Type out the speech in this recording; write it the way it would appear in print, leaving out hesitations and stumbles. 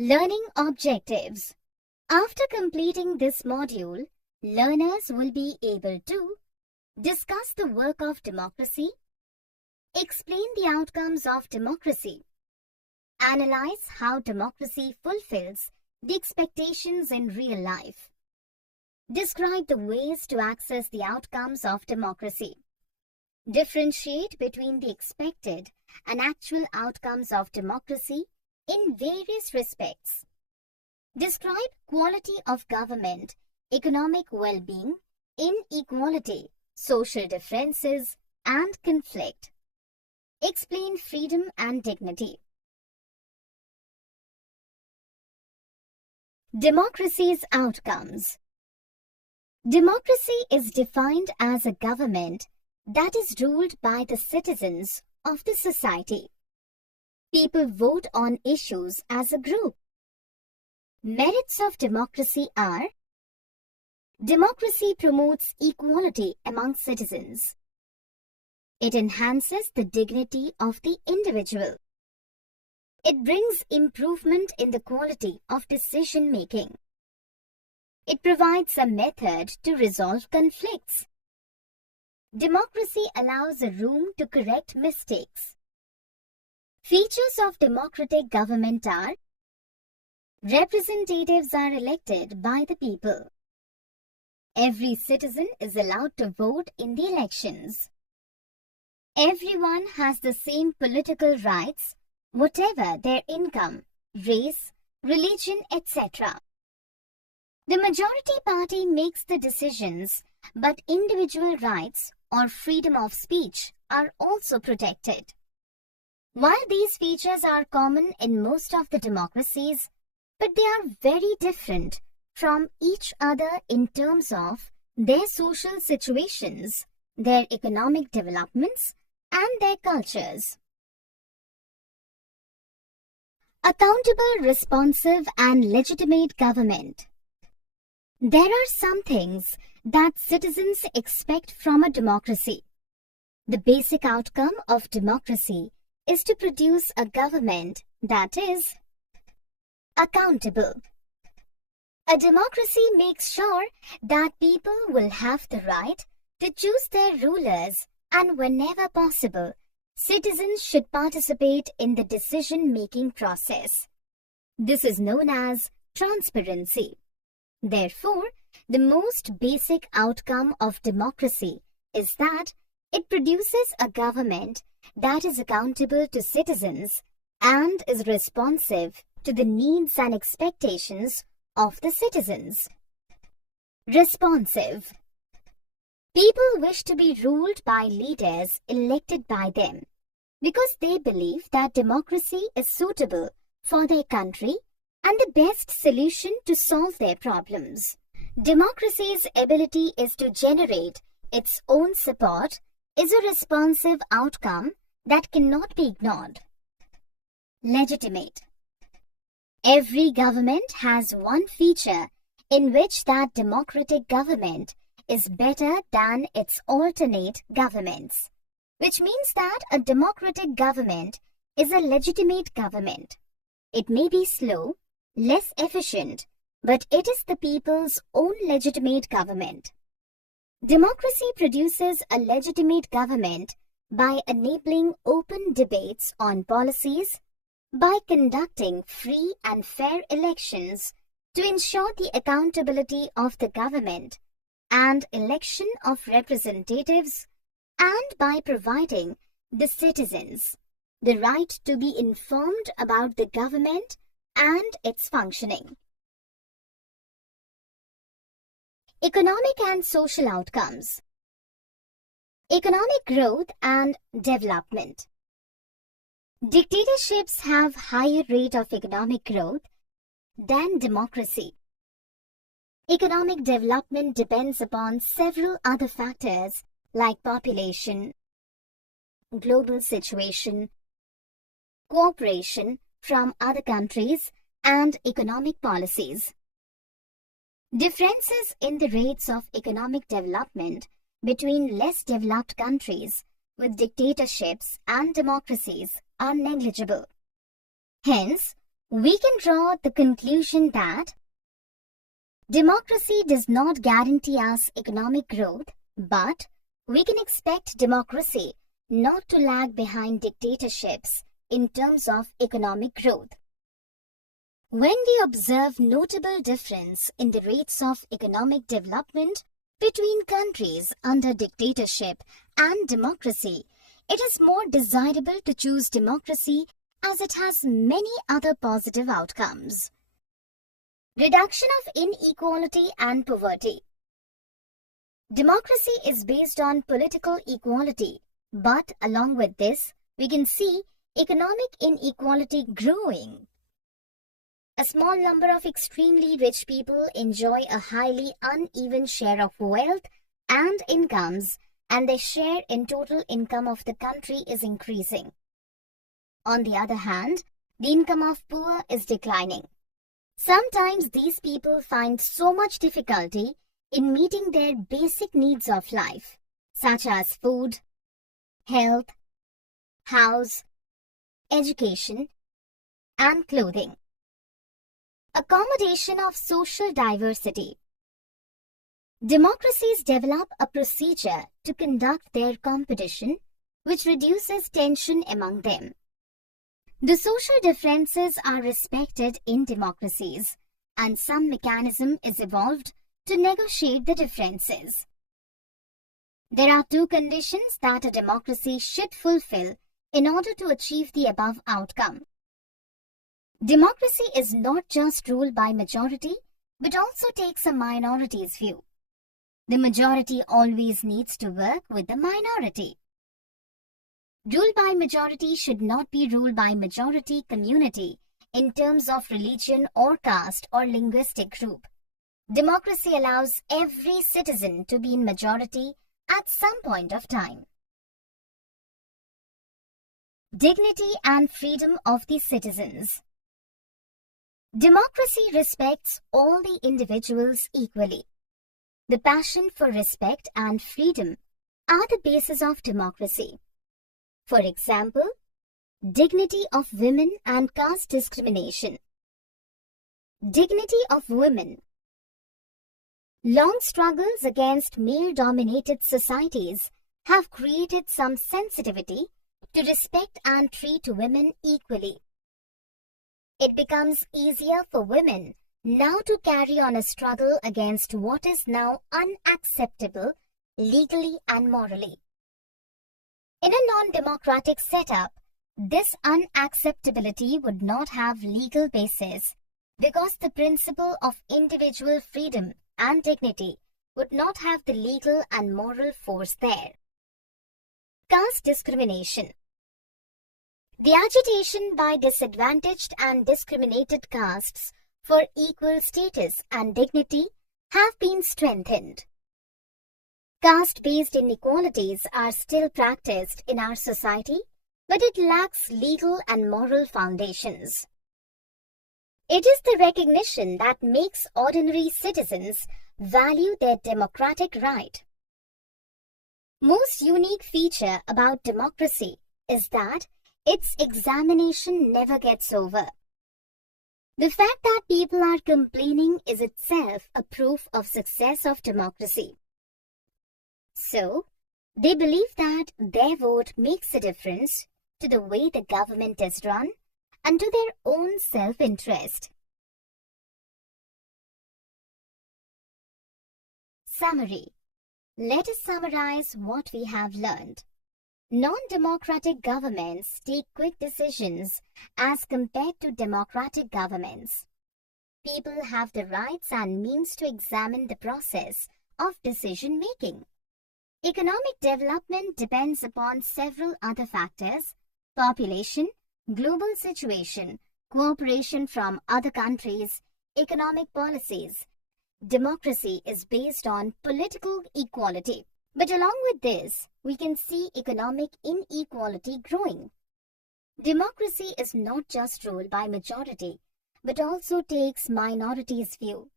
Learning objectives. After completing this module, learners will be able to discuss the work of democracy, explain the outcomes of democracy, analyze how democracy fulfills the expectations in real life, describe the ways to access the outcomes of democracy, differentiate between the expected and actual outcomes of democracy in various respects, describe quality of government, economic well-being, inequality, social differences, and conflict. Explain freedom and dignity. Democracy's outcomes. Democracy is defined as a government that is ruled by the citizens of the society. People vote on issues as a group. Merits of democracy are: democracy promotes equality among citizens. It enhances the dignity of the individual. It brings improvement in the quality of decision-making. It provides a method to resolve conflicts. Democracy allows a room to correct mistakes. Features of democratic government are: representatives are elected by the people. Every citizen is allowed to vote in the elections. Everyone has the same political rights, whatever their income, race, religion, etc. The majority party makes the decisions, but individual rights or freedom of speech are also protected. While these features are common in most of the democracies, but they are very different from each other in terms of their social situations, their economic developments, and their cultures. Accountable, responsive, and legitimate government. There are some things that citizens expect from a democracy. The basic outcome of democracy is to produce a government that is accountable. A democracy makes sure that people will have the right to choose their rulers, and whenever possible, citizens should participate in the decision-making process. This is known as transparency. Therefore, the most basic outcome of democracy is that it produces a government that is accountable to citizens and is responsive to the needs and expectations of the citizens. Responsive. People wish to be ruled by leaders elected by them because they believe that democracy is suitable for their country and the best solution to solve their problems. Democracy's ability is to generate its own support is a responsive outcome that cannot be ignored. Legitimate. Every government has one feature in which that democratic government is better than its alternate governments, which means that a democratic government is a legitimate government. It may be slow, less efficient, but it is the people's own legitimate government. Democracy produces a legitimate government by enabling open debates on policies, by conducting free and fair elections to ensure the accountability of the government and election of representatives, and by providing the citizens the right to be informed about the government and its functioning. Economic and social outcomes. Economic growth and development. Dictatorships have higher rate of economic growth than democracy. Economic development depends upon several other factors like population, global situation, cooperation from other countries, and economic policies. Differences in the rates of economic development between less developed countries with dictatorships and democracies are negligible. Hence, we can draw the conclusion that democracy does not guarantee us economic growth, but we can expect democracy not to lag behind dictatorships in terms of economic growth. When we observe notable difference in the rates of economic development between countries under dictatorship and democracy, it is more desirable to choose democracy as it has many other positive outcomes. Reduction of inequality and poverty. Democracy is based on political equality, but along with this, we can see economic inequality growing. A small number of extremely rich people enjoy a highly uneven share of wealth and incomes, and their share in total income of the country is increasing. On the other hand, the income of poor is declining. Sometimes these people find so much difficulty in meeting their basic needs of life, such as food, health, house, education, and clothing. Accommodation of social diversity. Democracies develop a procedure to conduct their competition, which reduces tension among them. The social differences are respected in democracies, and some mechanism is evolved to negotiate the differences. There are two conditions that a democracy should fulfill in order to achieve the above outcome. Democracy is not just ruled by majority, but also takes a minority's view. The majority always needs to work with the minority. Rule by majority should not be ruled by majority community in terms of religion or caste or linguistic group. Democracy allows every citizen to be in majority at some point of time. Dignity and freedom of the citizens. Democracy respects all the individuals equally. The passion for respect and freedom are the basis of democracy. For example, dignity of women and caste discrimination. Dignity of women. Long struggles against male-dominated societies have created some sensitivity to respect and treat women equally. It becomes easier for women now to carry on a struggle against what is now unacceptable legally and morally. In a non-democratic setup, this unacceptability would not have legal basis because the principle of individual freedom and dignity would not have the legal and moral force there. Caste discrimination. The agitation by disadvantaged and discriminated castes for equal status and dignity have been strengthened. Caste-based inequalities are still practiced in our society, but it lacks legal and moral foundations. It is the recognition that makes ordinary citizens value their democratic right. Most unique feature about democracy is that its examination never gets over. The fact that people are complaining is itself a proof of success of democracy. So, they believe that their vote makes a difference to the way the government is run and to their own self-interest. Summary. Let us summarize what we have learned. Non-democratic governments take quick decisions as compared to democratic governments. People have the rights and means to examine the process of decision-making. Economic development depends upon several other factors: population, global situation, cooperation from other countries, economic policies. Democracy is based on political equality. But along with this, we can see economic inequality growing. Democracy is not just ruled by majority, but also takes minorities' view.